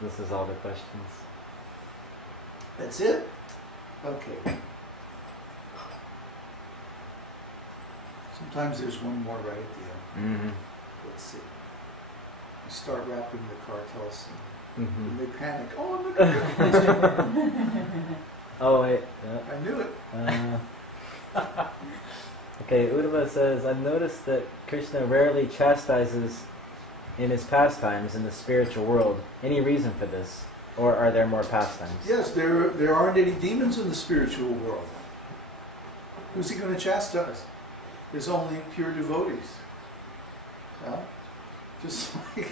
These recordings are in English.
this is all the questions. That's it? Okay. Sometimes there's one more right at the end. Let's see. You start rapping the cartels and they panic. Oh, look at that. Oh, wait. I knew it. Okay, Uddhava says, I've noticed that Krishna rarely chastises in his pastimes in the spiritual world. Any reason for this? Or are there more pastimes? Yes, there aren't any demons in the spiritual world. Who's he going to chastise? There's only pure devotees. Yeah? Just like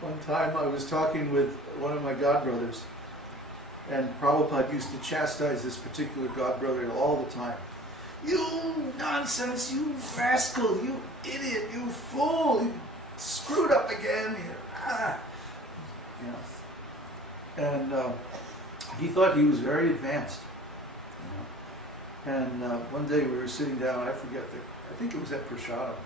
one time I was talking with one of my godbrothers, and Prabhupada used to chastise this particular godbrother all the time. You nonsense, you rascal, you idiot, you fool, you screwed up again. And he thought he was very advanced. And one day we were sitting down, I think it was at Prasadam,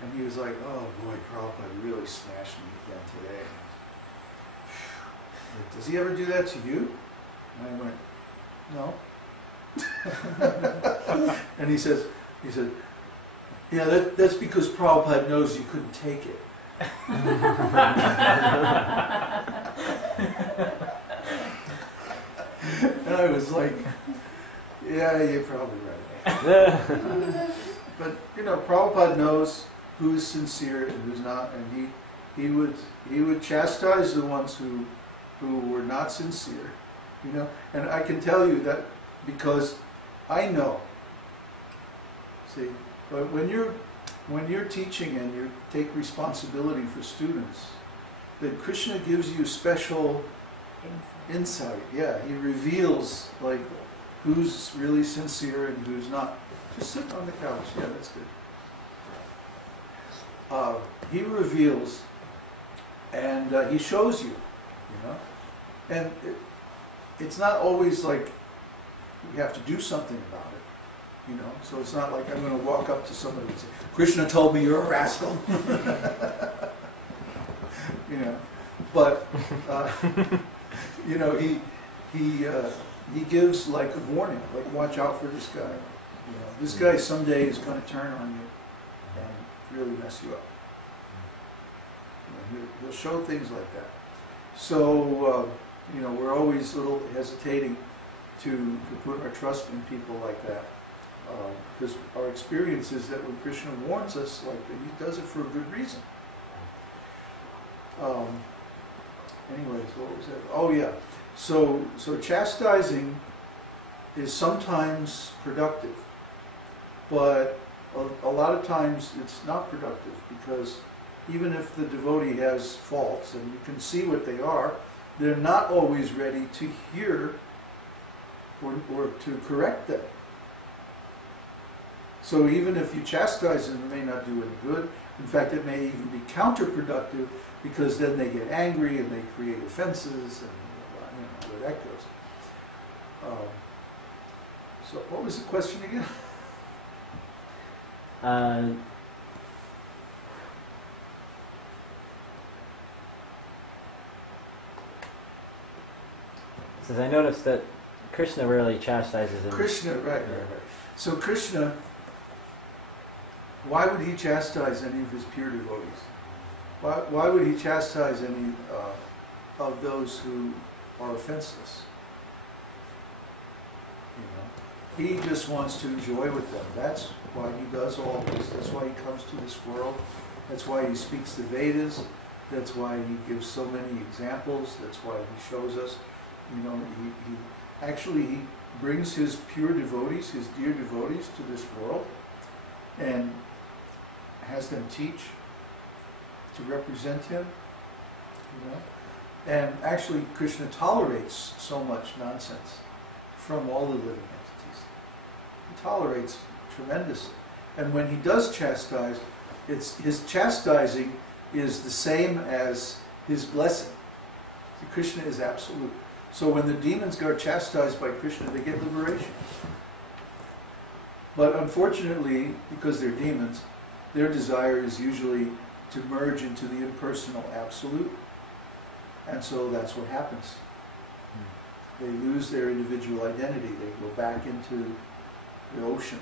and he was like, oh boy, Prabhupada really smashed me again today. Like, does he ever do that to you? And I went, no. And he said, yeah, that's because Prabhupada knows you couldn't take it. And I was like, yeah, you're probably right. But Prabhupada knows who's sincere and who's not, and he would chastise the ones who were not sincere, And I can tell you that because I know. See, but when you're teaching and you take responsibility for students, then Krishna gives you special insight. Yeah, he reveals like who's really sincere and who's not. Just sit on the couch. Yeah, that's good. He reveals, and he shows you, And it's not always like you have to do something about it, So it's not like I'm going to walk up to somebody and say, Krishna told me you're a rascal. But he gives like a warning, like watch out for this guy. This guy someday is going to turn on you and really mess you up. He'll show things like that. So we're always a little hesitating to put our trust in people like that, because our experience is that when Krishna warns us like that, he does it for a good reason. Anyways, what was that? Oh yeah. So chastising is sometimes productive, but a lot of times it's not productive, because even if the devotee has faults and you can see what they are, they're not always ready to hear or to correct them. So even if you chastise them, it may not do any good. In fact, it may even be counterproductive, because then they get angry and they create offenses, and where that goes. So what was the question again? Says, I noticed that Krishna rarely chastises him. Krishna, right. So Krishna, why would he chastise any of his pure devotees? Why would he chastise any of those who are offenseless? He just wants to enjoy with them. That's why he does all this. That's why he comes to this world. That's why he speaks the Vedas. That's why he gives so many examples. That's why he shows us. He brings his pure devotees, his dear devotees, to this world, and has them teach to represent him. And actually, Krishna tolerates so much nonsense from all the living entities. He tolerates tremendously. And when he does chastise, his chastising is the same as his blessing. See, Krishna is absolute. So when the demons are chastised by Krishna, they get liberation. But unfortunately, because they're demons, their desire is usually to merge into the impersonal absolute. And so that's what happens. They lose their individual identity. They go back into the ocean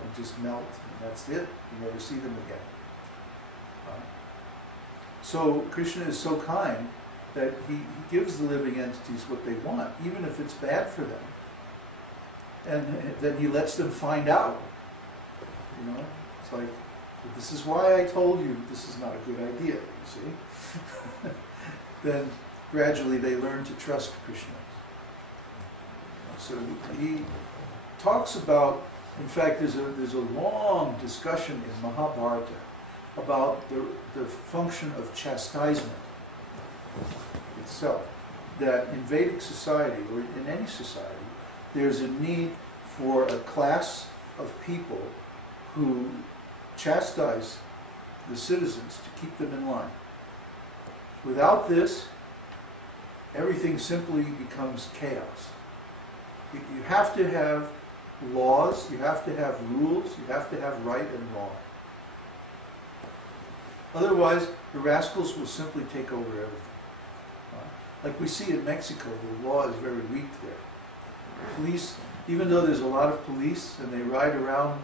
and just melt. And that's it. You never see them again. So Krishna is so kind that he gives the living entities what they want, even if it's bad for them. And then he lets them find out. You know, it's like, this is why I told you this is not a good idea, you see. Then gradually they learn to trust Krishna. So he talks about, in fact, there's a long discussion in Mahabharata about the function of chastisement itself. That in Vedic society, or in any society, there's a need for a class of people who chastise the citizens to keep them in line. Without this, everything simply becomes chaos. You have to have laws, you have to have rules, you have to have right and wrong. Otherwise, the rascals will simply take over everything. Like we see in Mexico, the law is very weak there. Police, even though there's a lot of police and they ride around,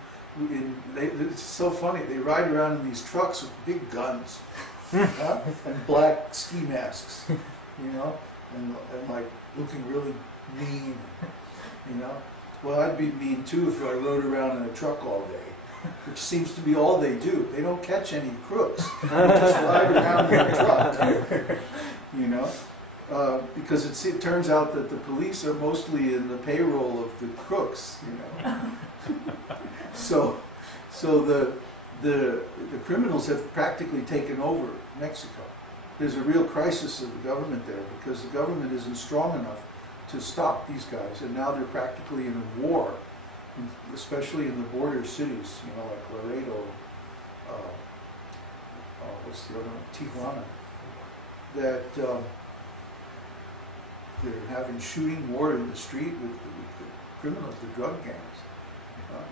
it's so funny, they ride around in these trucks with big guns and black ski masks, you know, and like looking really mean, you know. Well, I'd be mean too if I rode around in a truck all day, which seems to be all they do. They don't catch any crooks. They just ride around in a truck, you know. Because it turns out that the police are mostly in the payroll of the crooks, you know. So the criminals have practically taken over Mexico. There's a real crisis of the government there because the government isn't strong enough to stop these guys, and now they're practically in a war, especially in the border cities, you know, like Laredo, what's the other one, Tijuana, that they're having shooting war in the street with the criminals, the drug gangs.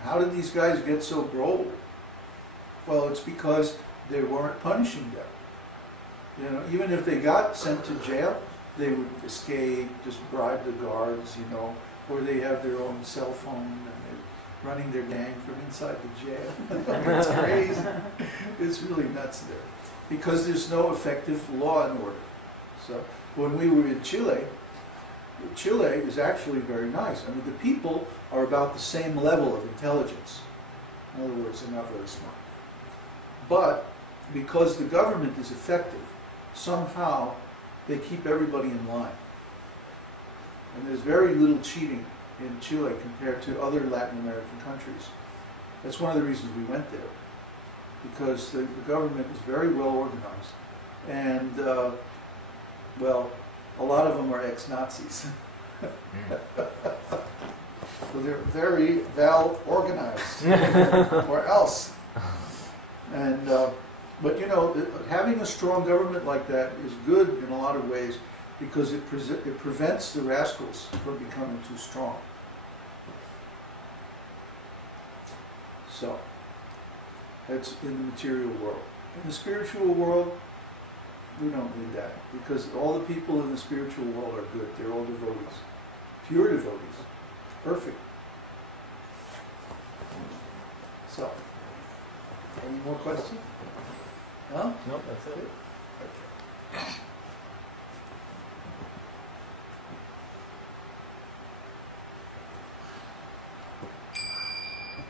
How did these guys get so bold? Well, it's because they weren't punishing them. You know, even if they got sent to jail, they would escape, just bribe the guards, you know, or they have their own cell phone and they're running their gang from inside the jail. It's crazy. It's really nuts there. Because there's no effective law and order. So when we were in Chile is actually very nice. I mean, the people are about the same level of intelligence. In other words, they're not very smart. But because the government is effective, somehow they keep everybody in line. And there's very little cheating in Chile compared to other Latin American countries. That's one of the reasons we went there. Because the government is very well organized. And, well, a lot of them are ex-Nazis. So they're very well organized, or else. And, but you know, having a strong government like that is good in a lot of ways because it prevents the rascals from becoming too strong. So, that's in the material world. In the spiritual world, we don't need that because all the people in the spiritual world are good. They're all devotees, pure devotees, perfect. So, any more questions? No? Nope, that's it. Okay.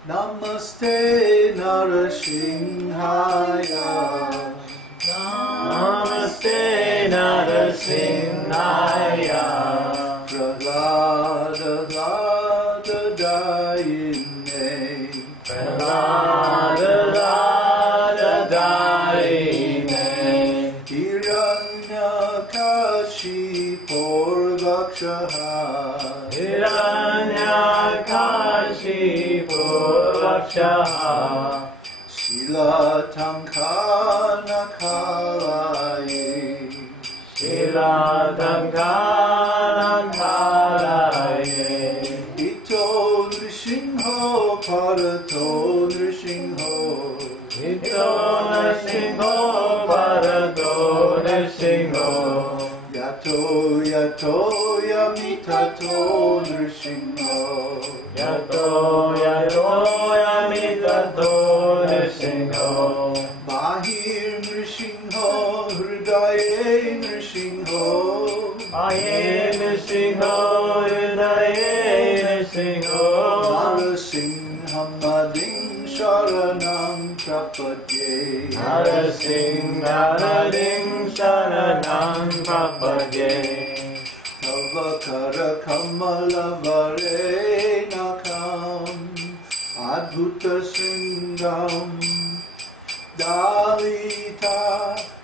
Namaste Narasimhaya. Namaste Narasimhaya. Prahlada Vlada Dayine. Prahlada Vlada Dayine. Hiranyakashi Purvakshaha. Hiranyakashi Purvakshaha. Shila Tankana Kalaye. Shila Tankana Kalaye. Ito Nrsimho Parato Nrsimho. Ito Nrsimho prapadye. Narasimharading sharanam prapadye. Tava kara kamala varenakam adbhuta sringam dalita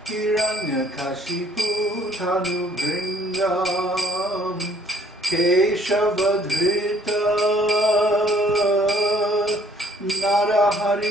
hiranyakashipu tanubhringam keshavadhrita narahari